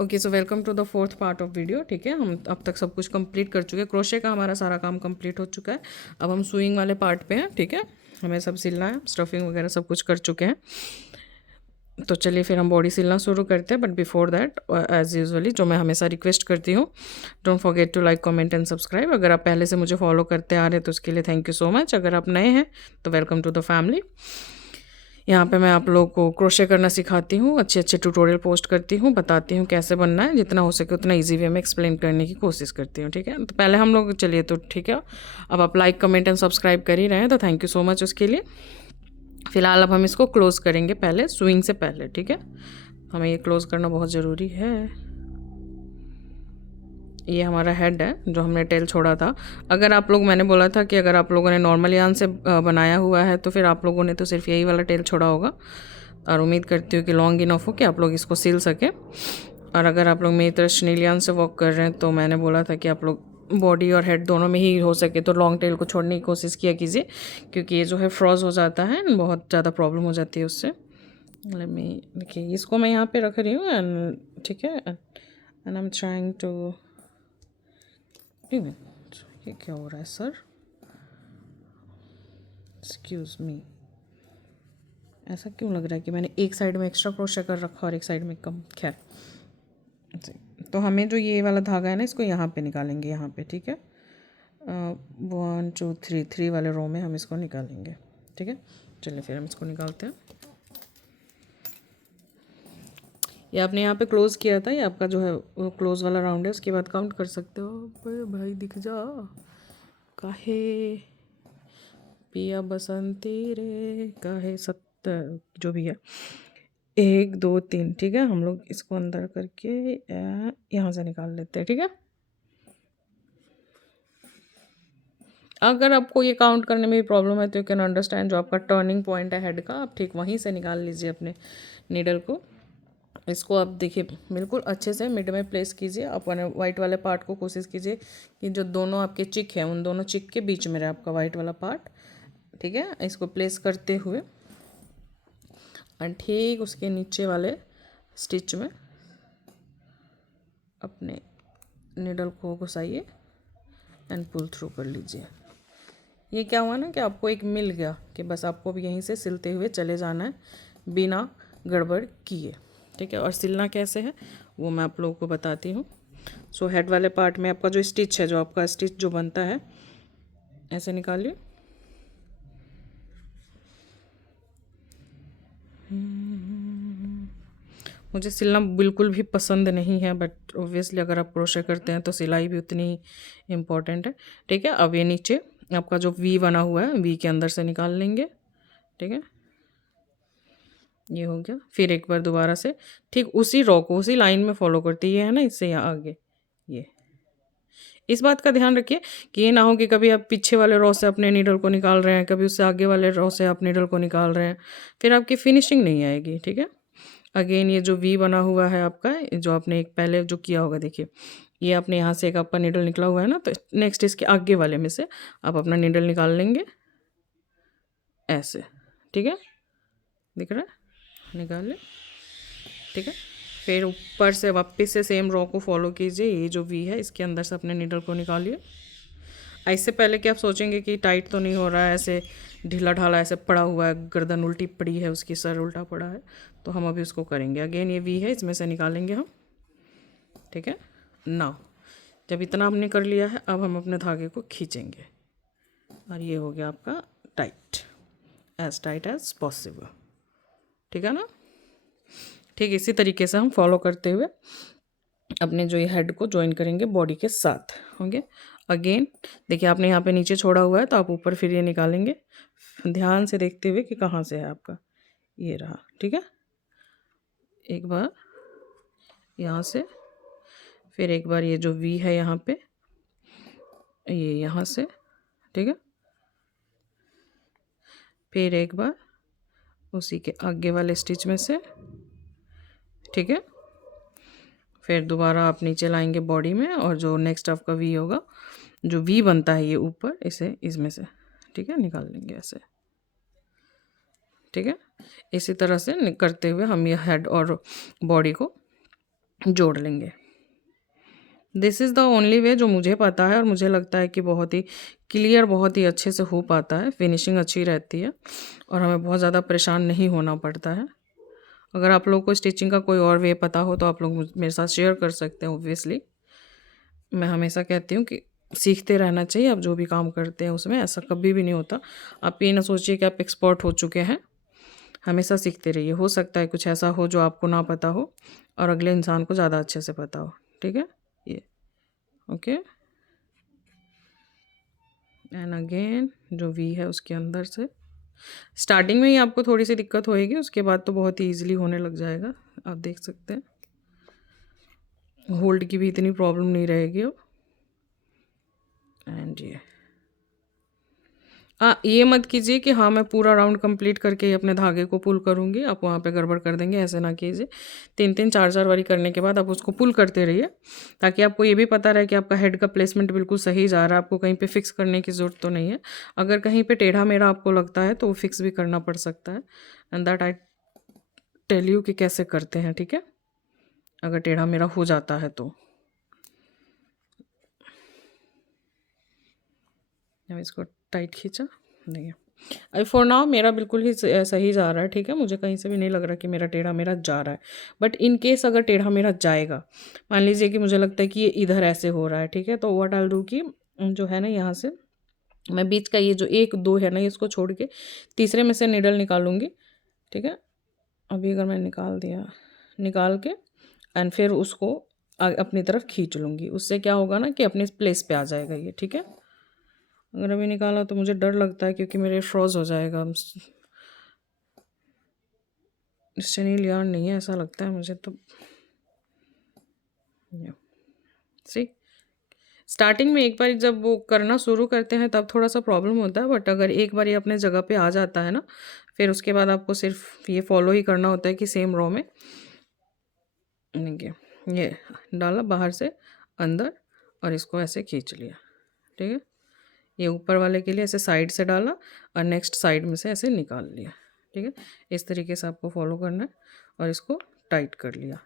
Okay, so welcome to the fourth part of video. ठीक है, हम अब तक सब कुछ कंप्लीट कर चुके हैं। क्रोशे का हमारा सारा काम कंप्लीट हो चुका है। अब हम सुइंग वाले पार्ट पे हैं। ठीक है, हमें सब सिलना है, स्टफिंग वगैरह सब कुछ कर चुके हैं। तो चलिए फिर हम बॉडी सिलना शुरू करते हैं। But before that, as usually जो मैं हमेशा रिक्वेस्ट करती हूँ, don't forget to like, comment and subscribe. अगर आप पहले से मुझे फॉलो करते आ रहे हैं तो उसके लिए थैंक यू सो मच। अगर आप नए हैं तो वेलकम टू द फैमिली। यहाँ पे मैं आप लोगों को क्रोशे करना सिखाती हूँ, अच्छे अच्छे ट्यूटोरियल पोस्ट करती हूँ, बताती हूँ कैसे बनना है, जितना हो सके उतना इजी वे में एक्सप्लेन करने की कोशिश करती हूँ। ठीक है, तो पहले हम लोग चलिए, तो ठीक है, अब आप लाइक कमेंट एंड सब्सक्राइब कर ही रहे हैं तो थैंक यू सो मच उसके लिए। फिलहाल अब हम इसको क्लोज करेंगे पहले, स्विंग से पहले। ठीक है, हमें ये क्लोज करना बहुत ज़रूरी है। ये हमारा हेड है जो हमने टेल छोड़ा था। अगर आप लोग, मैंने बोला था कि अगर आप लोगों ने नॉर्मल यान से बनाया हुआ है तो फिर आप लोगों ने तो सिर्फ यही वाला टेल छोड़ा होगा, और उम्मीद करती हूँ कि लॉन्ग इनफ हो कि आप लोग इसको सिल सकें। और अगर आप लोग मेरी तरह शनील यान से वर्क कर रहे हैं तो मैंने बोला था कि आप लोग बॉडी और हेड दोनों में ही हो सके तो लॉन्ग टेल को छोड़ने की कोशिश किया कीजिए, क्योंकि ये जो है फ्रॉज हो जाता है, बहुत ज़्यादा प्रॉब्लम हो जाती है उससे। लेट मी, देखिए इसको मैं यहाँ पे रख रही हूँ एंड ठीक है, and I am trying to, ये क्या हो रहा है सर, एक्सक्यूज़ मी। ऐसा क्यों लग रहा है कि मैंने एक साइड में एक्स्ट्रा क्रोशे कर रखा और एक साइड में कम। खैर, तो हमें जो ये वाला धागा है ना, इसको यहाँ पे निकालेंगे, यहाँ पे। ठीक है, 1 2 3 3 वाले रो में हम इसको निकालेंगे। ठीक है, चलिए फिर हम इसको निकालते हैं। ये आपने यहाँ पे क्लोज़ किया था, ये आपका जो है वो क्लोज़ वाला राउंड है, उसके बाद काउंट कर सकते हो। भाई दिख जा, काहे पिया बसंती रे, काहे सत्तर, जो भी है, 1 2 3। ठीक है, हम लोग इसको अंदर करके यहाँ से निकाल लेते हैं। ठीक है, अगर आपको ये काउंट करने में भी प्रॉब्लम है तो यू कैन अंडरस्टैंड, जो आपका टर्निंग पॉइंट है हेड का, आप ठीक वहीं से निकाल लीजिए अपने नीडल को। इसको आप देखिए बिल्कुल अच्छे से मिड में प्लेस कीजिए। आप वाइट वाले पार्ट को कोशिश कीजिए कि जो दोनों आपके चिक हैं उन दोनों चिक के बीच में रहे आपका वाइट वाला पार्ट। ठीक है, इसको प्लेस करते हुए और ठीक उसके नीचे वाले स्टिच में अपने नीडल को घुसाइए एंड पुल थ्रू कर लीजिए। ये क्या हुआ ना कि आपको एक मिल गया कि बस आपको भी यहीं से सिलते हुए चले जाना है बिना गड़बड़ किए। ठीक है, और सिलना कैसे है वो मैं आप लोगों को बताती हूँ। सो हेड वाले पार्ट में आपका जो स्टिच है, जो आपका स्टिच जो बनता है, ऐसे निकालिए। मुझे सिलना बिल्कुल भी पसंद नहीं है, बट ऑब्वियसली अगर आप क्रोशे करते हैं तो सिलाई भी उतनी ही इम्पॉर्टेंट है। ठीक है, अब ये नीचे आपका जो वी बना हुआ है, वी के अंदर से निकाल लेंगे। ठीक है, ये हो गया। फिर एक बार दोबारा से ठीक उसी रो को उसी लाइन में फॉलो करती है ना, इससे यहाँ आगे। ये इस बात का ध्यान रखिए कि ये ना हो कि कभी आप पीछे वाले रो से अपने नीडल को निकाल रहे हैं, कभी उससे आगे वाले रो से आप नीडल को निकाल रहे हैं, फिर आपकी फिनिशिंग नहीं आएगी। ठीक है, अगेन ये जो वी बना हुआ है आपका, जो आपने एक पहले जो किया होगा, देखिए ये आपने यहाँ से एक आपका नीडल निकला हुआ है ना, तो नेक्स्ट इसके आगे वाले में से आप अपना नीडल निकाल लेंगे ऐसे। ठीक है, दिख रहा है, निकाल लें। ठीक है, फिर ऊपर से वापस से सेम रो को फॉलो कीजिए। ये जो वी है इसके अंदर से अपने नीडल को निकालिए। इससे पहले कि आप सोचेंगे कि टाइट तो नहीं हो रहा है, ऐसे ढीला ढाला ऐसे पड़ा हुआ है, गर्दन उल्टी पड़ी है, उसकी सर उल्टा पड़ा है, तो हम अभी उसको करेंगे। अगेन ये वी है, इसमें से निकालेंगे हम। ठीक है, नाउ जब इतना हमने कर लिया है, अब हम अपने धागे को खींचेंगे और ये हो गया आपका टाइट एज पॉसिबल। ठीक है ना, ठीक इसी तरीके से हम फॉलो करते हुए अपने जो ये हेड को ज्वाइन करेंगे बॉडी के साथ होंगे। अगेन देखिए आपने यहाँ पे नीचे छोड़ा हुआ है तो आप ऊपर फिर ये निकालेंगे, ध्यान से देखते हुए कि कहाँ से है आपका, ये रहा। ठीक है, एक बार यहाँ से, फिर एक बार ये जो वी है यहाँ पे, ये यहाँ से। ठीक है, फिर एक बार उसी के आगे वाले स्टिच में से। ठीक है, फिर दोबारा आप नीचे लाएंगे बॉडी में, और जो नेक्स्ट आपका वी होगा, जो वी बनता है ये ऊपर, इसे इसमें से ठीक है निकाल लेंगे ऐसे। ठीक है, इसी तरह से करते हुए हम ये हेड और बॉडी को जोड़ लेंगे। This is the only way जो मुझे पता है और मुझे लगता है कि बहुत ही क्लियर, बहुत ही अच्छे से हो पाता है, फिनिशिंग अच्छी रहती है और हमें बहुत ज़्यादा परेशान नहीं होना पड़ता है। अगर आप लोग को स्टिचिंग का कोई और वे पता हो तो आप लोग मेरे साथ शेयर कर सकते हैं। ऑब्वियसली मैं हमेशा कहती हूँ कि सीखते रहना चाहिए। आप जो भी काम करते हैं उसमें ऐसा कभी भी नहीं होता। आप ये ना सोचिए कि आप एक्सपर्ट हो चुके हैं। हमेशा सीखते रहिए। हो सकता है कुछ ऐसा हो जो आपको ना पता हो और अगले इंसान को ज़्यादा अच्छे से पता हो। ठीक है, ये ओके। एंड अगेन जो वी है उसके अंदर से स्टार्टिंग में ही आपको थोड़ी सी दिक्कत होएगी, उसके बाद तो बहुत ही ईजिली होने लग जाएगा। आप देख सकते हैं होल्ड की भी इतनी प्रॉब्लम नहीं रहेगी अब। एंड ये मत कीजिए कि हाँ मैं पूरा राउंड कंप्लीट करके ही अपने धागे को पुल करूँगी, आप वहाँ पे गड़बड़ कर देंगे। ऐसे ना कीजिए। 3-3 4-4 बारी करने के बाद आप उसको पुल करते रहिए ताकि आपको ये भी पता रहे कि आपका हेड का प्लेसमेंट बिल्कुल सही जा रहा है। आपको कहीं पे फिक्स करने की ज़रूरत तो नहीं है। अगर कहीं पे टेढ़ा मेढ़ा आपको लगता है तो वो फिक्स भी करना पड़ सकता है। And that I tell you कि कैसे करते हैं। ठीक है, अगर टेढ़ा मेढ़ा हो जाता है तो इसको टाइट खींचा नहीं। अभी फॉर नाउ मेरा बिल्कुल ही सही जा रहा है। ठीक है, मुझे कहीं से भी नहीं लग रहा कि मेरा टेढ़ा मेरा जा रहा है। बट इन केस अगर टेढ़ा मेरा जाएगा, मान लीजिए कि मुझे लगता है कि ये इधर ऐसे हो रहा है, ठीक है, तो व्हाट आई विल डू कि जो है ना यहाँ से मैं बीच का ये जो 1-2 है ना इसको छोड़ के तीसरे में से निडल निकालूंगी। ठीक है, अभी अगर मैं निकाल दिया, निकाल के एंड फिर उसको अपनी तरफ खींच लूँगी। उससे क्या होगा ना कि अपने प्लेस पे आ जाएगा ये। ठीक है, अगर अभी निकाला तो मुझे डर लगता है क्योंकि मेरे फ्रोज हो जाएगा। चनील यार नहीं है ऐसा लगता है मुझे तो। सी स्टार्टिंग में एक बार जब वो करना शुरू करते हैं तब थोड़ा सा प्रॉब्लम होता है, बट अगर एक बार ये अपने जगह पे आ जाता है ना, फिर उसके बाद आपको सिर्फ ये फॉलो ही करना होता है कि सेम रो में ये डाला बाहर से अंदर और इसको ऐसे खींच लिया। ठीक है, ये ऊपर वाले के लिए ऐसे साइड से डाला और नेक्स्ट साइड में से ऐसे निकाल लिया। ठीक है, इस तरीके से आपको फॉलो करना है और इसको टाइट कर लिया।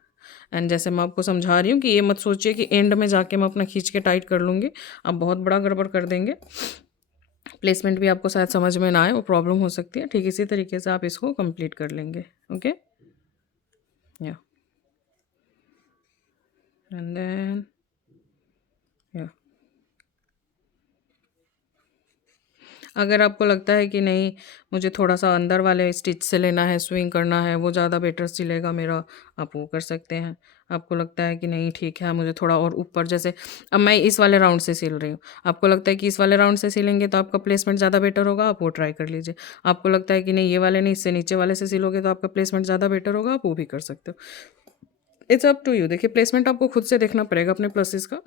एंड जैसे मैं आपको समझा रही हूँ कि ये मत सोचिए कि एंड में जाके मैं अपना खींच के टाइट कर लूँगी, आप बहुत बड़ा गड़बड़ कर देंगे। प्लेसमेंट भी आपको शायद समझ में ना आए, वो प्रॉब्लम हो सकती है। ठीक इसी तरीके से आप इसको कंप्लीट कर लेंगे। ओके, या एंड देन या अगर आपको लगता है कि नहीं मुझे थोड़ा सा अंदर वाले स्टिच से लेना है, स्विंग करना है, वो ज़्यादा बेटर सिलेगा मेरा, आप वो कर सकते हैं। आपको लगता है कि नहीं ठीक है मुझे थोड़ा और ऊपर, जैसे अब मैं इस वाले राउंड से सिल रही हूँ, आपको लगता है कि इस वाले राउंड से सिलेंगे तो आपका प्लेसमेंट ज़्यादा बेटर होगा, आप वो ट्राई कर लीजिए। आपको लगता है कि नहीं ये वाले नहीं इससे नीचे वाले से सिलोगे तो आपका प्लेसमेंट ज़्यादा बेटर होगा, आप वो भी कर सकते हो। It's up to you. देखिए प्लेसमेंट आपको खुद से देखना पड़ेगा अपने प्लसेस का,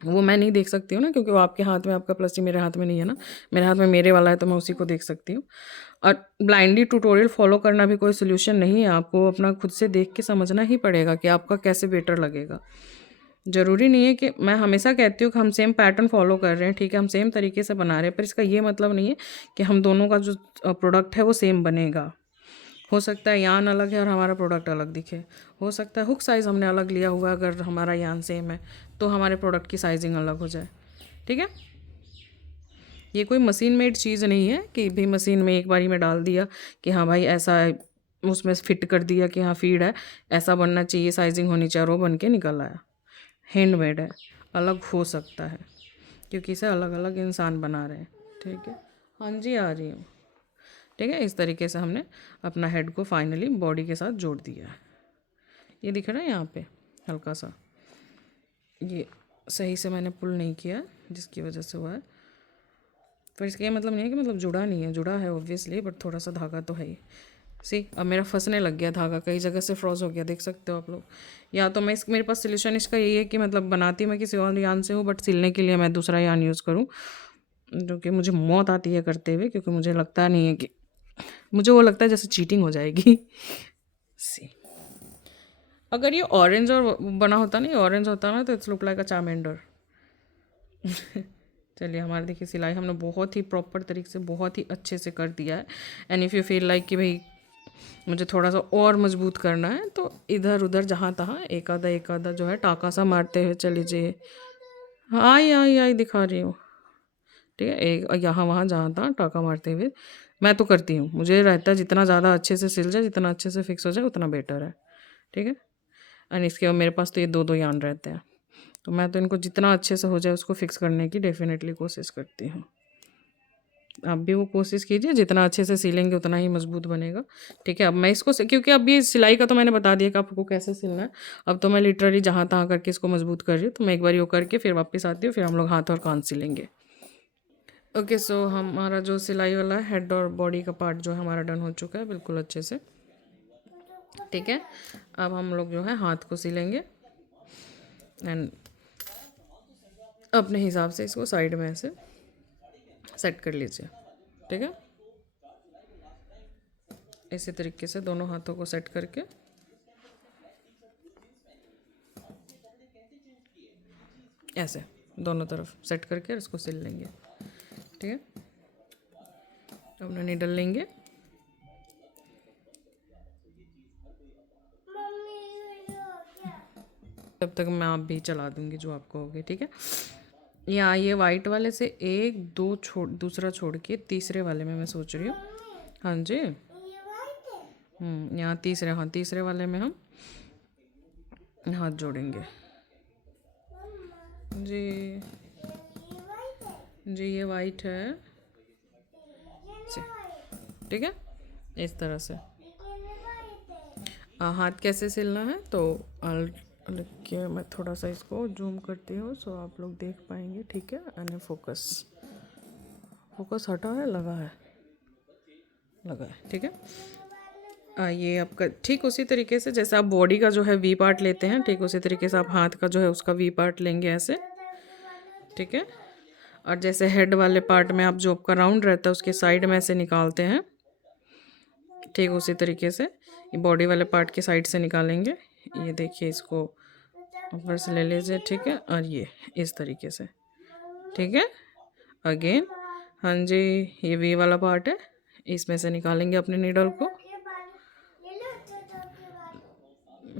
वो मैं नहीं देख सकती हूँ ना, क्योंकि वो आपके हाथ में आपका प्लस ही मेरे हाथ में नहीं है ना। मेरे हाथ में मेरे वाला है तो मैं उसी को देख सकती हूँ। और ब्लाइंडली ट्यूटोरियल फॉलो करना भी कोई सोल्यूशन नहीं है। आपको अपना खुद से देख के समझना ही पड़ेगा कि आपका कैसे बेटर लगेगा। ज़रूरी नहीं है कि मैं हमेशा कहती हूँ कि हम सेम पैटर्न फॉलो कर रहे हैं, ठीक है, हम सेम तरीके से बना रहे हैं, पर इसका ये मतलब नहीं है कि हम दोनों का जो प्रोडक्ट है वो सेम बनेगा। हो सकता है यान अलग है और हमारा प्रोडक्ट अलग दिखे। हो सकता है हुक साइज़ हमने अलग लिया हुआ है, अगर हमारा यान सेम है तो हमारे प्रोडक्ट की साइजिंग अलग हो जाए। ठीक है, ये कोई मशीन मेड चीज़ नहीं है कि भाई मशीन में एक बारी में डाल दिया कि हाँ भाई ऐसा है, उसमें फिट कर दिया कि हाँ फीड है, ऐसा बनना चाहिए, साइजिंग होनी चाहिए, और वो बन के निकल आया। हैंडमेड है, अलग हो सकता है क्योंकि इसे अलग अलग इंसान बना रहे हैं। ठीक है, हाँ जी आ रही हूँ। ठीक है, इस तरीके से हमने अपना हेड को फाइनली बॉडी के साथ जोड़ दिया है। ये दिख रहा है यहाँ पे हल्का सा, ये सही से मैंने पुल नहीं किया जिसकी वजह से हुआ है। पर इसका ये मतलब नहीं है कि मतलब जुड़ा नहीं है, जुड़ा है ऑब्वियसली, बट थोड़ा सा धागा तो है ही। सी अब मेरा फंसने लग गया धागा, कई जगह से फ्रॉज हो गया, देख सकते हो आप लोग। या तो मैं मेरे पास सोल्यूशन इसका यही है कि मतलब बनाती मैं किसी और यान से हूँ, बट सिलने के लिए मैं दूसरा यान यूज़ करूँ, जो कि मुझे मौत आती है करते हुए, क्योंकि मुझे लगता नहीं है कि मुझे वो लगता है जैसे चीटिंग हो जाएगी। सी अगर ये ऑरेंज और बना होता ना, ये ऑरेंज होता ना, तो इट्स लुक लाइक अ चामेंडर। चलिए हमारे देखिए सिलाई हमने बहुत ही प्रॉपर तरीके से बहुत ही अच्छे से कर दिया है। And if you feel like कि भाई मुझे थोड़ा सा और मजबूत करना है, तो इधर उधर जहाँ तहाँ एक आधा जो है टाँका सा मारते हुए चल लीजिए। हाँ, आई दिखा रही हूँ। ठीक है, एक यहाँ वहाँ जहाँ तहाँ टाँका मारते हुए मैं तो करती हूँ। मुझे रहता है जितना ज़्यादा अच्छे से सिल जाए, जितना अच्छे से फिक्स हो जाए उतना बेटर है। ठीक है, एंड इसके बाद मेरे पास तो ये दो यार्न रहते हैं, तो मैं तो इनको जितना अच्छे से हो जाए उसको फिक्स करने की डेफिनेटली कोशिश करती हूँ। आप भी वो कोशिश कीजिए, जितना अच्छे से सिलेंगे उतना ही मजबूत बनेगा। ठीक है, अब मैं इसको क्योंकि अब ये सिलाई का तो मैंने बता दिया कि आपको कैसे सिलना है। अब तो मैं लिटरली जहाँ तहाँ करके इसको मजबूत कर रही हूँ, तो मैं एक बार ये करके फिर वापस आती हूँ, फिर हम लोग हाथ और कान सिलेंगे। ओके, सो हमारा जो सिलाई वाला हेड और बॉडी का पार्ट जो है हमारा डन हो चुका है बिल्कुल अच्छे से। ठीक है, अब हम लोग जो है हाथ को सिलेंगे एंड अपने हिसाब से इसको साइड में ऐसे सेट कर लीजिए। ठीक है, इसी तरीके से दोनों हाथों को सेट करके ऐसे दोनों तरफ सेट करके इसको सिल लेंगे। ठीक है, अपना नीडल लेंगे, तब तक मैं आप भी चला दूंगी जो आपको होगी। ठीक है, यहाँ ये वाइट वाले से एक दो दूसरा छोड़ के तीसरे वाले में मैं सोच रही हूँ। हाँ जी, यहाँ तीसरे वाले में हम हाथ जोड़ेंगे। जी जी, ये वाइट है। ठीक है, इस तरह से हाथ कैसे सिलना है तो क्या मैं थोड़ा सा इसको जूम करती हूँ सो आप लोग देख पाएंगे। ठीक है, एंड फोकस हटा है, लगा है। ठीक है, ये आपका ठीक उसी तरीके से जैसे आप बॉडी का जो है वी पार्ट लेते हैं, ठीक उसी तरीके से आप हाथ का जो है उसका वी पार्ट लेंगे ऐसे। ठीक है, और जैसे हेड वाले पार्ट में आप जो आपका राउंड रहता है उसके साइड में ऐसे निकालते हैं, ठीक उसी तरीके से ये बॉडी वाले पार्ट के साइड से निकालेंगे। ये देखिए, इसको ऊपर से ले लीजिए। ठीक है, और ये इस तरीके से। ठीक है, अगेन हाँ जी, ये वी वाला पार्ट है, इसमें से निकालेंगे अपने नीडल को।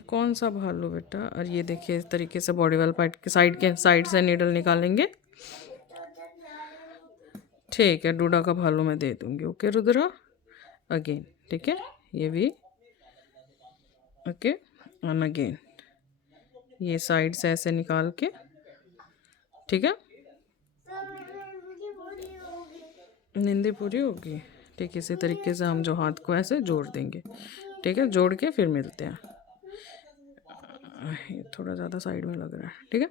कौन सा भालू बेटा? और ये देखिए इस तरीके से बॉडी वाला पार्ट के साइड से नीडल निकालेंगे। ठीक है, डूडा का भालू मैं दे दूंगी। Okay Rudra, again. ठीक है, ये भी ओके, और अगेन ये साइड से ऐसे निकाल के। ठीक है, नींदी पूरी होगी। ठीक, इसी तरीके से हम जो हाथ को ऐसे जोड़ देंगे। ठीक है, जोड़ के फिर मिलते हैं। ये थोड़ा ज़्यादा साइड में लग रहा है। ठीक है,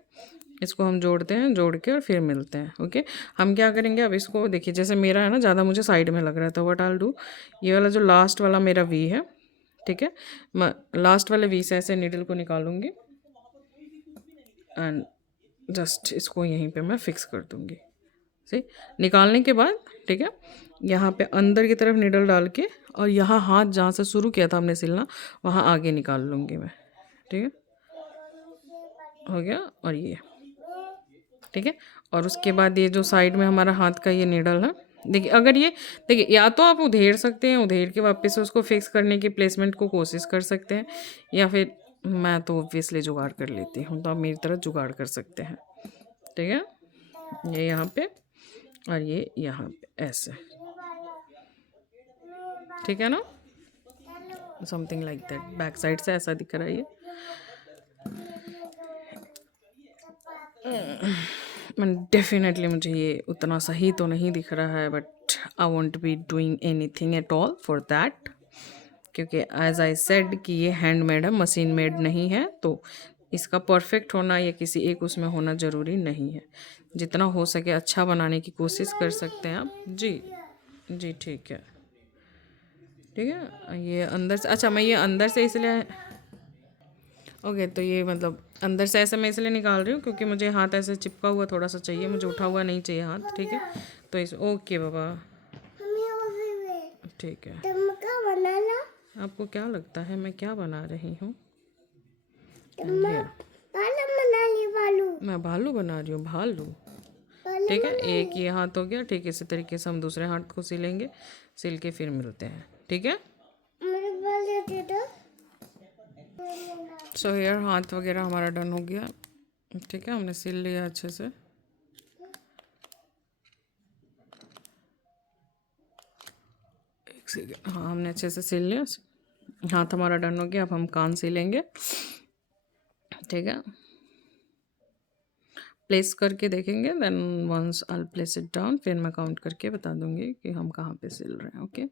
इसको हम जोड़ते हैं, जोड़ के और फिर मिलते हैं। ओके, हम क्या करेंगे अब इसको देखिए, जैसे मेरा है ना ज़्यादा मुझे साइड में लग रहा है, तो व्हाट आई डू, ये वाला जो लास्ट वाला मेरा वी है, ठीक है, मैं लास्ट वाले वी से ऐसे नीडल को निकालूंगी एंड जस्ट इसको यहीं पे मैं फिक्स कर दूंगी। सही, निकालने के बाद ठीक है, यहाँ पे अंदर की तरफ नीडल डाल के और यहाँ हाथ जहाँ से शुरू किया था हमने सिलना वहाँ आगे निकाल लूँगी मैं। ठीक है, हो गया। और ये ठीक है, और उसके बाद ये जो साइड में हमारा हाथ का ये नीडल है, देखिए अगर ये देखिए, या तो आप उधेड़ सकते हैं, उधेड़ के वापस से उसको फिक्स करने की प्लेसमेंट को कोशिश कर सकते हैं, या फिर मैं तो ऑब्वियसली जुगाड़ कर लेती हूँ, तो आप मेरी तरह जुगाड़ कर सकते हैं। ठीक है, ये यहाँ पे और ये यहाँ पे ऐसे। ठीक है ना, something like that. Back side से ऐसा दिख रहा है ये। डेफिनेटली मुझे ये उतना सही तो नहीं दिख रहा है, but I want be doing any thing at all for that, क्योंकि एज आई सेड कि ये हैंडमेड है, मशीन मेड नहीं है, तो इसका परफेक्ट होना या किसी एक उसमें होना ज़रूरी नहीं है। जितना हो सके अच्छा बनाने की कोशिश कर सकते हैं आप। जी जी, ठीक है। ठीक है, ये अंदर से, अच्छा मैं ये अंदर से इसलिए ओके, तो ये मतलब अंदर से ऐसे मैं इसलिए निकाल रही हूँ क्योंकि मुझे हाथ ऐसे चिपका हुआ थोड़ा सा चाहिए, मुझे उठा हुआ नहीं चाहिए हाथ। ठीक है, तो इस ओके बाबा, ठीक है। आपको क्या लगता है मैं क्या बना रही हूँ? मैं भालू बना रही हूँ, भालू। ठीक है, एक ये हाथ हो गया। ठीक, इसी तरीके से हम दूसरे हाथ को सिलेंगे, सिल के फिर मिलते हैं। ठीक है, सो हेयर हाथ वगैरह हमारा डन हो गया। ठीक है, हमने सिल लिया अच्छे से। एक सेकेंड, हाँ हमने अच्छे से सिल लिया, हाथ हमारा डन हो गया। अब हम कान सिलेंगे। ठीक है, प्लेस करके देखेंगे, then once I place it down, फिर मैं काउंट करके बता दूंगी कि हम कहाँ पे सिल रहे हैं। ओके,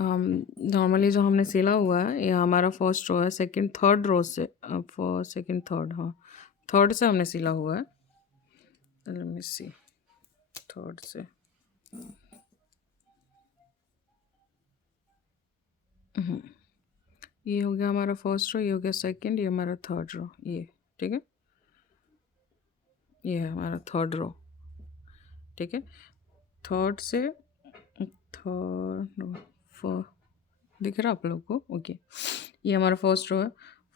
नॉर्मली जो हमने सिला हुआ है ये हमारा फर्स्ट रो है, सेकंड थर्ड रो से, सेकंड थर्ड, हाँ थर्ड से हमने सिला हुआ है। लेट मी सी, थर्ड से ये हो गया हमारा फर्स्ट रो, ये हो गया सेकंड, ये हमारा थर्ड रो, ये ठीक है, ये है हमारा थर्ड रो। ठीक है, थर्ड से थर्ड दिख रहा आप लोग को? ओके, ये हमारा फर्स्ट रो है,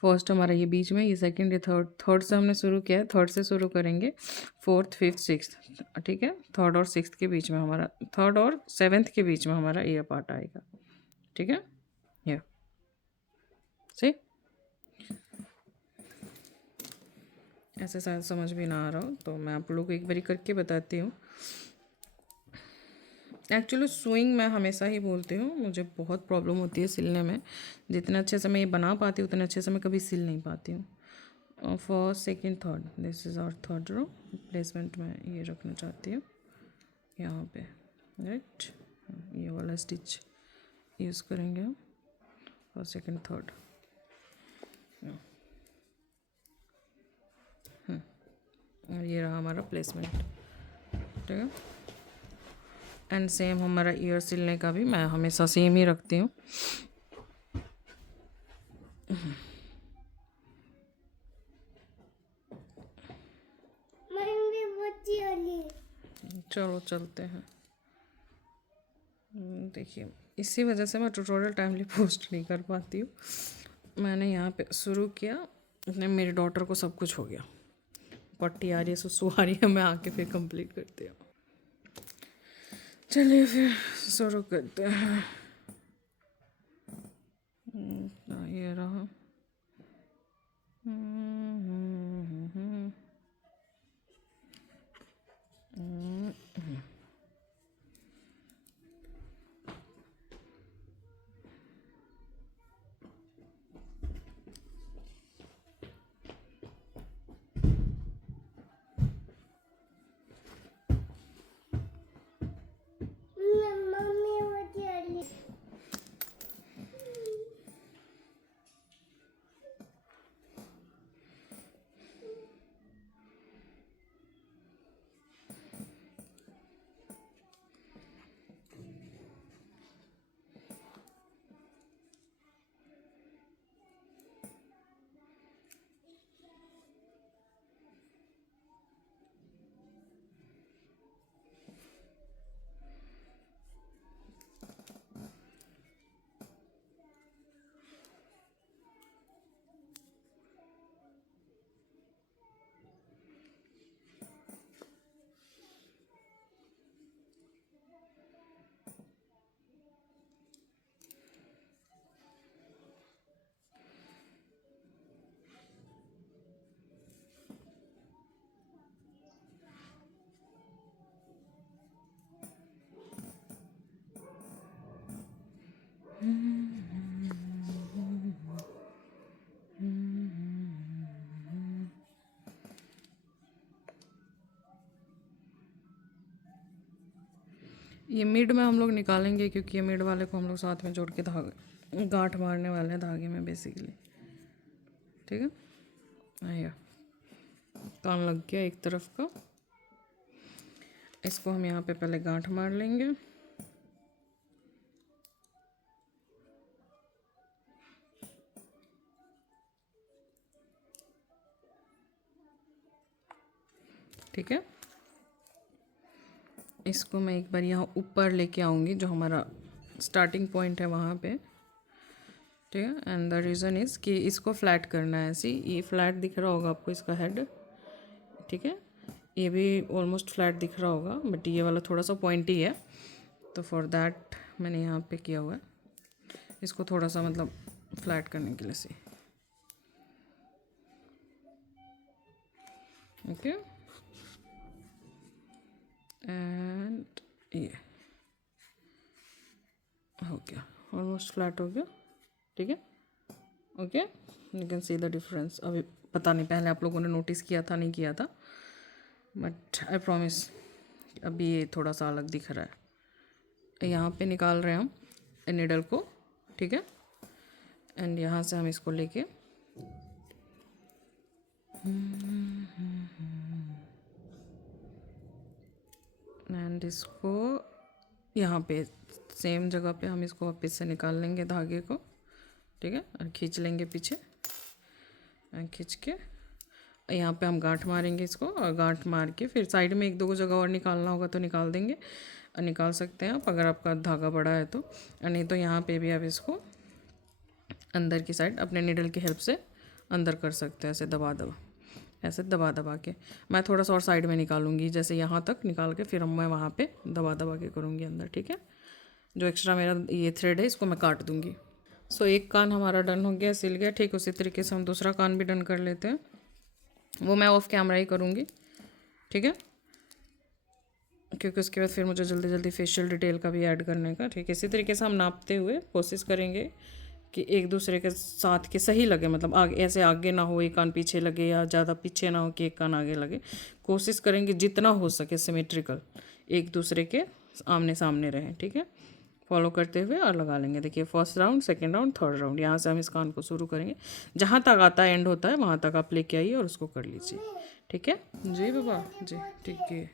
फर्स्ट हमारा ये बीच में, ये सेकंड, ये थर्ड, थर्ड से हमने शुरू किया है, थर्ड से शुरू करेंगे, फोर्थ फिफ्थ सिक्स्थ। ठीक है, थर्ड और सिक्स्थ के बीच में हमारा, थर्ड और सेवेंथ के बीच में हमारा ये पार्ट आएगा। ठीक है, ये सही, ऐसे शायद समझ भी ना आ रहा हो तो मैं आप लोग को एक बारी करके बताती हूँ। एक्चुअली स्विंग मैं हमेशा ही बोलती हूँ, मुझे बहुत प्रॉब्लम होती है सिलने में। जितने अच्छे से मैं ये बना पाती हूँ उतने अच्छे से मैं कभी सिल नहीं पाती हूँ। First second third, this is our third row. Placement में ये रखना चाहती हूँ यहाँ पे, राइट। ये वाला स्टिच यूज़ करेंगे हम, फर्स्ट सेकंड थर्ड। और ये रहा हमारा प्लेसमेंट। ठीक है, एंड सेम हमारा ईयर सिलने का भी मैं हमेशा सेम ही रखती हूँ। चलो चलते हैं। देखिए, इसी वजह से मैं ट्यूटोरियल टाइमली पोस्ट नहीं कर पाती हूँ। मैंने यहाँ पे शुरू किया, मेरी डॉटर को सब कुछ हो गया, पट्टी आ रही है, सुसु आ रही है, मैं आके फिर कंप्लीट करती हूँ। चलिए फिर शुरू करते हैं। ये रहा। ये मिड में हम लोग निकालेंगे क्योंकि ये मिड वाले को हम लोग साथ में जोड़ के धागे गांठ मारने वाले हैं धागे में बेसिकली। ठीक है, आइए, कान लग गया एक तरफ का, इसको हम यहाँ पे पहले गांठ मार लेंगे। ठीक है, इसको मैं एक बार यहाँ ऊपर लेके आऊँगी जो हमारा स्टार्टिंग पॉइंट है वहाँ पे। ठीक है, एंड द रीज़न इज़ कि इसको फ्लैट करना है, ऐसे ये फ्लैट दिख रहा होगा आपको इसका हेड। ठीक है, ये भी ऑलमोस्ट फ्लैट दिख रहा होगा, बट ये वाला थोड़ा सा पॉइंटी है, तो फॉर दैट मैंने यहाँ पे किया हुआ है इसको थोड़ा सा मतलब फ्लैट करने के लिए से। ओके एंड ये हो गया, ऑलमोस्ट फ्लैट हो गया, ठीक है। Okay, you can see the difference. अभी पता नहीं पहले आप लोगों ने नोटिस किया था नहीं किया था, बट आई प्रॉमिस अभी ये थोड़ा सा अलग दिख रहा है। यहाँ पे निकाल रहे हैं हम निडल को, ठीक है। एंड यहाँ से हम इसको लेके एंड इसको यहाँ पे सेम जगह पे हम इसको वापस से निकाल लेंगे धागे को, ठीक है। और खींच लेंगे पीछे, खींच के यहाँ पे हम गांठ मारेंगे इसको, और गांठ मार के फिर साइड में एक दो जगह और निकालना होगा तो निकाल देंगे, और निकाल सकते हैं आप अगर आपका धागा बड़ा है तो। और नहीं तो यहाँ पे भी आप इसको अंदर की साइड अपने निडल की हेल्प से अंदर कर सकते हैं, ऐसे दबा दबा, ऐसे दबा दबा के। मैं थोड़ा सा और साइड में निकालूंगी, जैसे यहाँ तक निकाल के फिर मैं वहाँ पे दबा दबा के करूँगी अंदर, ठीक है। जो एक्स्ट्रा मेरा ये थ्रेड है इसको मैं काट दूँगी। सो एक कान हमारा डन हो गया, सिल गया, ठीक। उसी तरीके से हम दूसरा कान भी डन कर लेते हैं, वो मैं ऑफ कैमरा ही करूँगी, ठीक है, क्योंकि उसके बाद फिर मुझे जल्दी जल्दी फेशियल डिटेल का भी ऐड करने का, ठीक है। इसी तरीके से हम नापते हुए कोशिश करेंगे कि एक दूसरे के साथ के सही लगे, मतलब आगे ऐसे आगे ना हो एक कान पीछे लगे, या ज़्यादा पीछे ना हो कि एक कान आगे लगे। कोशिश करेंगे जितना हो सके सिमेट्रिकल एक दूसरे के आमने सामने रहें, ठीक है। फॉलो करते हुए और लगा लेंगे। देखिए first round, second round, third round, यहाँ से हम इस कान को शुरू करेंगे, जहाँ तक आता है एंड होता है वहाँ तक आप लेके आइए और उसको कर लीजिए, ठीक है जी बाबा जी, ठीक है।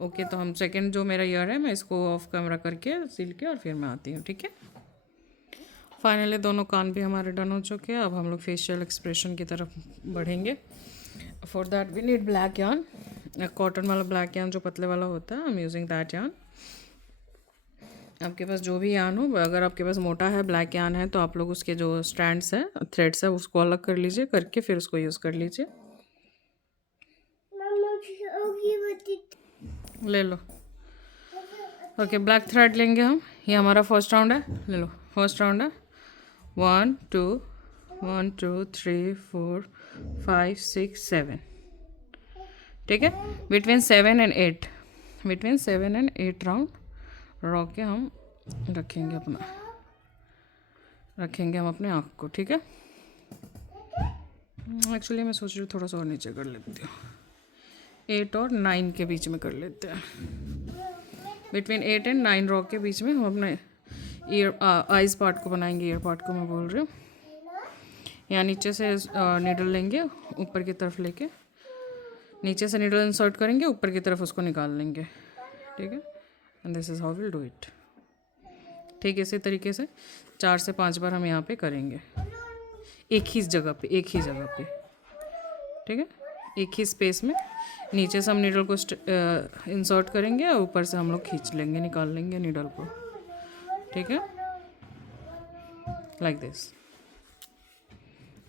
ओके, तो हम सेकेंड जो मेरा ईयर है मैं इसको ऑफ कैमरा करके सिल के और फिर मैं आती हूँ, ठीक है। फाइनली दोनों कान भी हमारे डन हो चुके हैं। अब हम लोग फेशियल एक्सप्रेशन की तरफ बढ़ेंगे। For that we need black yarn, cotton वाला ब्लैक यार्न जो पतले वाला होता है, I am using that yarn. आपके पास जो भी यार्न हो, अगर आपके पास मोटा है ब्लैक यार्न है तो आप लोग उसके जो स्ट्रैंड्स हैं, थ्रेड्स है, उसको अलग कर लीजिए, करके फिर उसको यूज़ कर लीजिए। ले लो। ओके, ब्लैक थ्रेड लेंगे हम, ये हमारा फर्स्ट राउंड है, ले लो। फर्स्ट राउंड है 1 2 1 2 3 4 5 6 7, ठीक है। Between 7 and 8, between 7 and 8 round raw के हम रखेंगे हम अपने आँख को, ठीक है। एक्चुअली मैं सोच रही हूँ थोड़ा सा और नीचे कर लेती हूँ, 8 और 9 के बीच में कर लेते हैं। बिटवीन 8 एंड 9 रॉ के बीच में हम अपने ईयर आइज़ पार्ट को बनाएंगे, ईयर पार्ट को मैं बोल रही हूँ। यहाँ नीचे से नीडल लेंगे, ऊपर की तरफ लेके नीचे से नीडल इंसर्ट करेंगे, ऊपर की तरफ उसको निकाल लेंगे, ठीक है। And this is how will do it, ठीक। इसी तरीके से 4 से 5 बार हम यहाँ पे करेंगे, एक ही जगह पे, ठीक है, एक ही स्पेस में। नीचे से हम नीडल को इंसर्ट करेंगे और ऊपर से हम लोग खींच लेंगे, निकाल लेंगे नीडल को, ठीक है, लाइक दिस।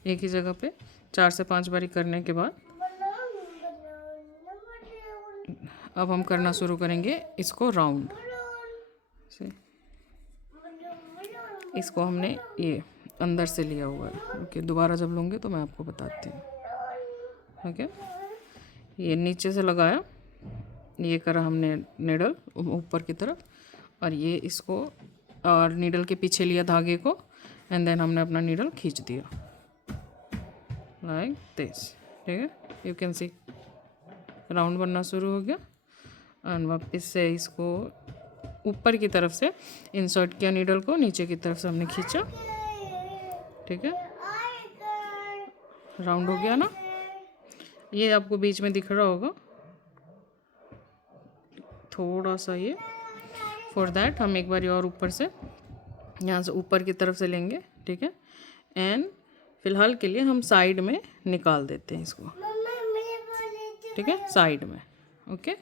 एक ही जगह पे 4 से 5 बारी करने के बाद अब हम करना शुरू करेंगे इसको राउंड से। इसको हमने ये अंदर से लिया हुआ है, ओके। दोबारा जब लूँगे तो मैं आपको बताती हूँ, ओके। ये नीचे से लगाया, ये करा हमने नीडल ऊपर की तरफ, और ये इसको और नीडल के पीछे लिया धागे को, एंड देन हमने अपना नीडल खींच दिया लाइक दिस, ठीक है। यू कैन सी राउंड बनना शुरू हो गया, एंड वापस से इसको ऊपर की तरफ से इंसर्ट किया नीडल को, नीचे की तरफ से हमने खींचा, ठीक है। राउंड हो गया ना, ये आपको बीच में दिख रहा होगा थोड़ा सा ये। फॉर दैट हम एक बार और ऊपर से, यहाँ से ऊपर की तरफ से लेंगे, ठीक है। एंड फिलहाल के लिए हम साइड में निकाल देते हैं इसको, ठीक है, साइड में, ओके।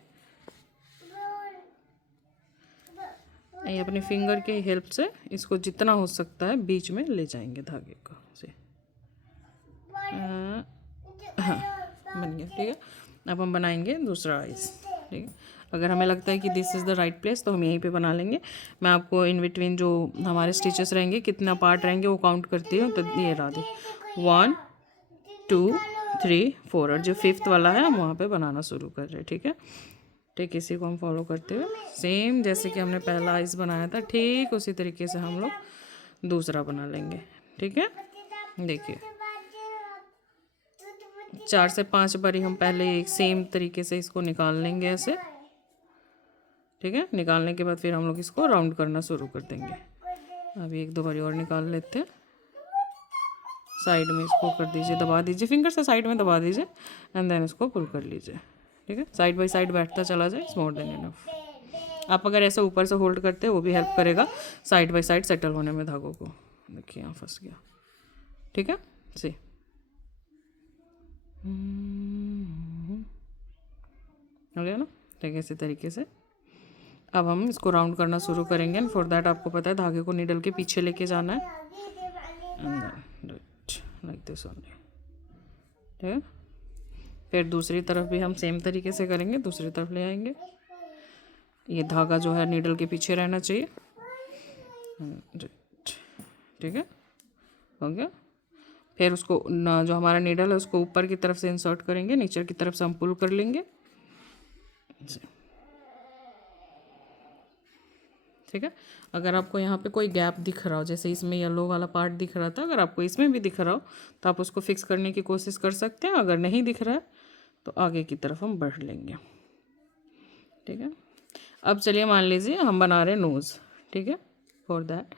ये अपनी फिंगर के हेल्प से इसको जितना हो सकता है बीच में ले जाएंगे धागे को से। हाँ, बन गया, ठीक है। अब हम बनाएंगे दूसरा आइस, ठीक है। अगर हमें लगता है कि this is the right place तो हम यहीं पे बना लेंगे। मैं आपको इन बिटवीन जो हमारे स्टिचेस रहेंगे, कितना पार्ट रहेंगे वो काउंट करती हूँ, तो ये रहा दे 1 2 3 4 और जो 5th वाला है हम वहाँ पे बनाना शुरू कर रहे हैं। ठीक है, ठीक इसी को हम फॉलो करते हुए सेम जैसे कि हमने पहला आइस बनाया था ठीक उसी तरीके से हम लोग दूसरा बना लेंगे। ठीक है, देखिए 4 से 5 बारी हम पहले एक सेम तरीके से इसको निकाल लेंगे ऐसे। ठीक है, निकालने के बाद फिर हम लोग इसको राउंड करना शुरू कर देंगे। अभी 1 2 बारी और निकाल लेते हैं। साइड में इसको कर दीजिए, दबा दीजिए, फिंगर से साइड में दबा दीजिए एंड देन इसको पुल कर लीजिए। ठीक है, साइड बाय साइड बैठता चला जाए, इट्स मोर देन इनफ। आप अगर ऐसे ऊपर से होल्ड करते हैं वो भी हेल्प करेगा साइड बाय साइड सेटल होने में धागों को। देखिए यहाँ फंस गया। ठीक है, सी हो गया ना। ठीक है, इसी तरीके से अब हम इसको राउंड करना शुरू करेंगे एंड फॉर दैट आपको पता है धागे को नीडल के पीछे लेके जाना है लाइक दिस ओनली। ठीक है, फिर दूसरी तरफ भी हम सेम तरीके से करेंगे, दूसरी तरफ ले आएंगे। ये धागा जो है नीडल के पीछे रहना चाहिए। ठीक है, हो गया। फिर उसको जो हमारा नीडल है उसको ऊपर की तरफ से इंसर्ट करेंगे, नीचे की तरफ से हम पुल कर लेंगे। ठीक है, अगर आपको यहाँ पे कोई गैप दिख रहा हो, जैसे इसमें येलो वाला पार्ट दिख रहा था, अगर आपको इसमें भी दिख रहा हो तो आप उसको फिक्स करने की कोशिश कर सकते हैं। अगर नहीं दिख रहा है तो आगे की तरफ हम बढ़ लेंगे। ठीक है, अब चलिए मान लीजिए हम बना रहे हैं नोज़। ठीक है, फॉर दैट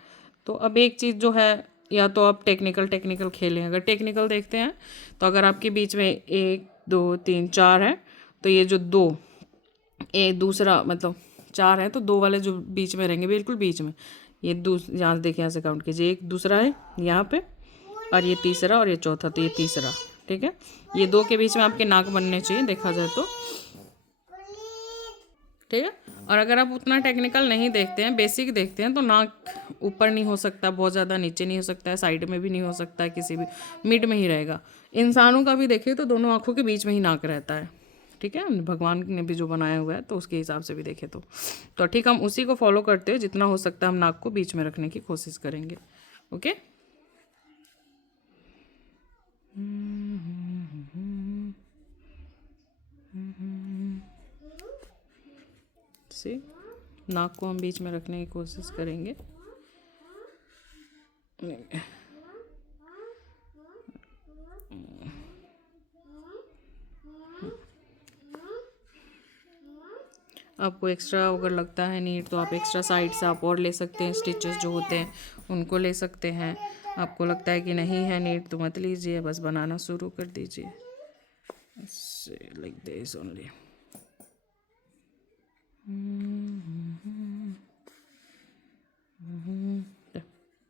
तो अब एक चीज़ जो है, या तो आप टेक्निकल खेलें। अगर टेक्निकल देखते हैं तो अगर आपके बीच में 1 2 3 4 है तो ये जो 2 एक दूसरा मतलब 4 है तो 2 वाले जो बीच में रहेंगे बिल्कुल बीच में, ये यहाँ देखिए, यहाँ से काउंट कीजिए, एक दूसरा है यहाँ पे और ये तीसरा और ये चौथा, तो ये तीसरा। ठीक है, ये 2 के बीच में आपके नाक बनने चाहिए देखा जाए तो। ठीक है, और अगर आप उतना टेक्निकल नहीं देखते हैं, बेसिक देखते हैं, तो नाक ऊपर नहीं हो सकता, बहुत ज़्यादा नीचे नहीं हो सकता है, साइड में भी नहीं हो सकता है, किसी भी मिड में ही रहेगा। इंसानों का भी देखिए तो दोनों आँखों के बीच में ही नाक रहता है। ठीक है, भगवान ने भी जो बनाया हुआ है तो उसके हिसाब से भी देखें तो ठीक हम उसी को फॉलो करते हैं। जितना हो सकता है हम नाक को बीच में रखने की कोशिश करेंगे। ओके, से नाक को हम बीच में रखने की कोशिश करेंगे। आपको एक्स्ट्रा अगर लगता है नीड तो आप एक्स्ट्रा साइड से आप और ले सकते हैं, स्टिचेस जो होते हैं उनको ले सकते हैं। आपको लगता है कि नहीं है नीड तो मत लीजिए, बस बनाना शुरू कर दीजिए लाइक दिस ओनली।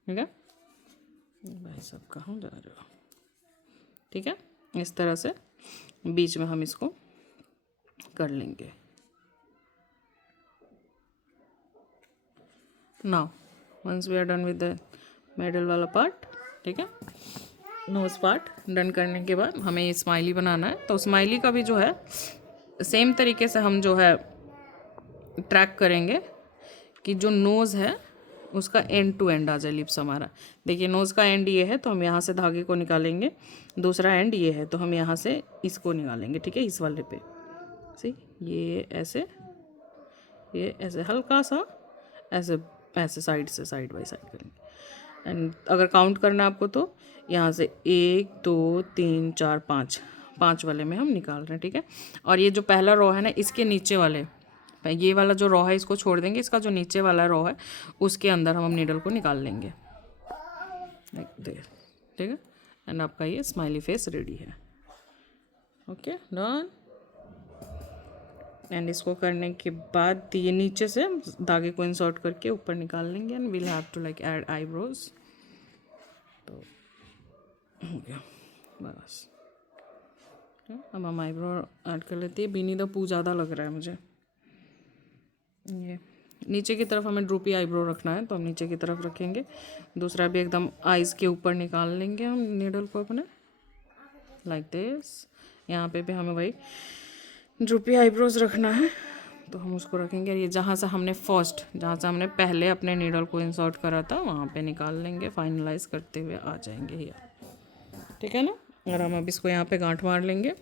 ठीक है भाई साहब, कहाँ जा रहे हो? ठीक है, इस तरह से बीच में हम इसको कर लेंगे। Now once we are done with the middle वाला पार्ट, ठीक है, नोज पार्ट डन करने के बाद हमें ये स्माइली बनाना है। तो स्माइली का भी जो है सेम तरीके से हम जो है ट्रैक करेंगे कि जो नोज़ है उसका एंड टू एंड आ जाए लिप्स हमारा। देखिए नोज़ का एंड ये है तो हम यहाँ से धागे को निकालेंगे, दूसरा एंड ये है तो हम यहाँ से इसको निकालेंगे। ठीक है, इस वाले पे सी ये ऐसे हल्का सा ऐसे साइड से साइड बाय साइड करेंगे। एंड अगर काउंट करना है आपको तो यहाँ से 1 2 3 4 5 वाले में हम निकाल रहे हैं। ठीक है, और ये जो पहला रो है ना, इसके नीचे वाले, ये वाला जो रो है इसको छोड़ देंगे, इसका जो नीचे वाला रो है उसके अंदर हम नीडल को निकाल लेंगे। ठीक है, एंड आपका ये स्माइली फेस रेडी है। Okay done. एंड इसको करने के बाद ये नीचे से धागे को इंसर्ट करके ऊपर निकाल लेंगे and we'll have to like add eyebrows. तो हो गया बस। अब हम आईब्रो ऐड कर लेते हैं। बीनी द पू ज़्यादा लग रहा है मुझे। ये नीचे की तरफ हमें ड्रूपी आईब्रो रखना है तो हम नीचे की तरफ रखेंगे। दूसरा भी एकदम आइज़ के ऊपर निकाल लेंगे हम नीडल को अपने लाइक दिस। यहाँ पे भी हमें वही ड्रूपी आईब्रोज रखना है तो हम उसको रखेंगे। ये जहाँ से हमने पहले अपने नीडल को इंसर्ट करा था वहाँ पे निकाल लेंगे, फाइनलाइज करते हुए आ जाएंगे ये। ठीक है ना, और हम अब इसको यहाँ पे गांठ मार लेंगे।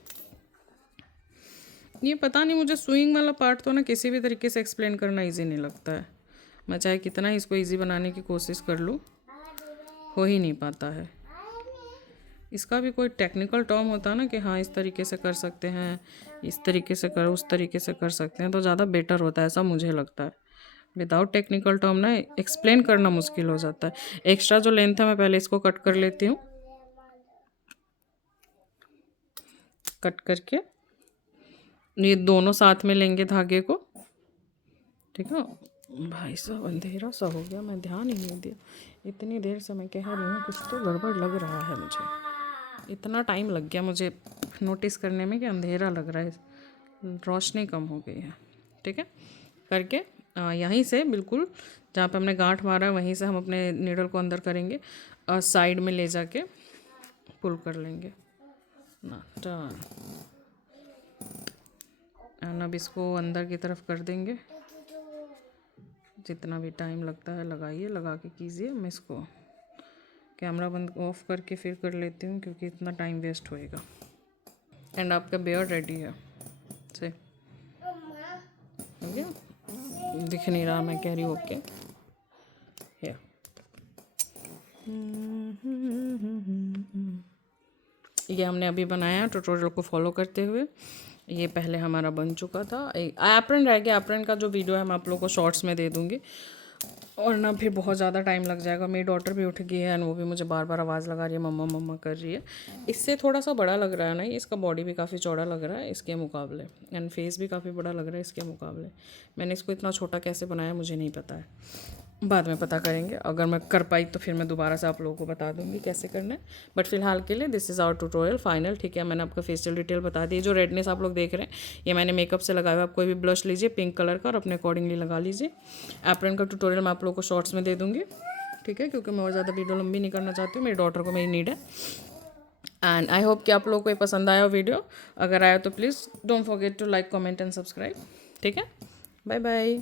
ये पता नहीं, मुझे स्विंग वाला पार्ट तो ना किसी भी तरीके से एक्सप्लेन करना इजी नहीं लगता है। मैं चाहे कितना ही इसको इजी बनाने की कोशिश कर लूँ, हो ही नहीं पाता है। इसका भी कोई टेक्निकल टर्म होता है ना कि हाँ इस तरीके से कर सकते हैं, इस तरीके से कर, उस तरीके से कर सकते हैं, तो ज़्यादा बेटर होता है, ऐसा मुझे लगता है। विदाउट टेक्निकल टर्म ना एक्सप्लेन करना मुश्किल हो जाता है। एक्स्ट्रा जो लेंथ है मैं पहले इसको कट कर लेती हूँ। कट करके ये दोनों साथ में लेंगे धागे को, ठीक है। भाई साहब अंधेरा सा हो गया, मैं ध्यान ही नहीं दिया। इतनी देर से मैं कह रही हूँ कुछ तो गड़बड़ लग रहा है मुझे। इतना टाइम लग गया मुझे नोटिस करने में कि अंधेरा लग रहा है, रोशनी कम हो गई है, ठीक है। करके यहीं से बिल्कुल जहाँ पे हमने गांठ मारा है वहीं से हम अपने नीडल को अंदर करेंगे और साइड में ले जाके पुल कर लेंगे ना। टर्न एंड अब इसको अंदर की तरफ कर देंगे। जितना भी टाइम लगता है लगाइए, लगा के कीजिए। मैं इसको कैमरा बंद ऑफ करके फिर कर लेती हूँ क्योंकि इतना टाइम वेस्ट होएगा। एंड आपका बियर्ड रेडी है, सही हो गया। दिख नहीं रहा, मैं कह रही हूँ ओके। ये हमने अभी बनाया ट्यूटोरियल को फॉलो करते हुए। ये पहले हमारा बन चुका था। एप्रन रह गया, एप्रन का जो वीडियो है मैं आप लोगों को शॉर्ट्स में दे दूँगी, और ना फिर बहुत ज़्यादा टाइम लग जाएगा। मेरी डॉटर भी उठ गई है एंड वो भी मुझे बार बार आवाज़ लगा रही है, मम्मा मम्मा कर रही है। इससे थोड़ा सा बड़ा लग रहा है ना, इसका बॉडी भी काफ़ी चौड़ा लग रहा है इसके मुकाबले, एंड फेस भी काफ़ी बड़ा लग रहा है इसके मुकाबले। मैंने इसको इतना छोटा कैसे बनाया मुझे नहीं पता है, बाद में पता करेंगे। अगर मैं कर पाई तो फिर मैं दोबारा से आप लोगों को बता दूंगी कैसे करना है। बट फिलहाल के लिए this is our tutorial final, ठीक है। मैंने आपको फेशियल डिटेल बता दी। जो रेडनेस आप लोग देख रहे हैं ये मैंने मेकअप से लगाया हुआ। आप कोई भी ब्लश लीजिए पिंक कलर का और अपने अकॉर्डिंगली लगा लीजिए। एप्रन का ट्यूटोरियल मैं आप लोगों को शॉर्ट्स में दे दूँगी, ठीक है, क्योंकि मैं और ज़्यादा वीडियो लंबी नहीं करना चाहती हूँ। मेरी डॉटर को मेरी नीड है। एंड आई होप कि आप लोगों को ये पसंद आया वीडियो। अगर आया तो please don't forget to like, comment and subscribe, ठीक है। Bye bye.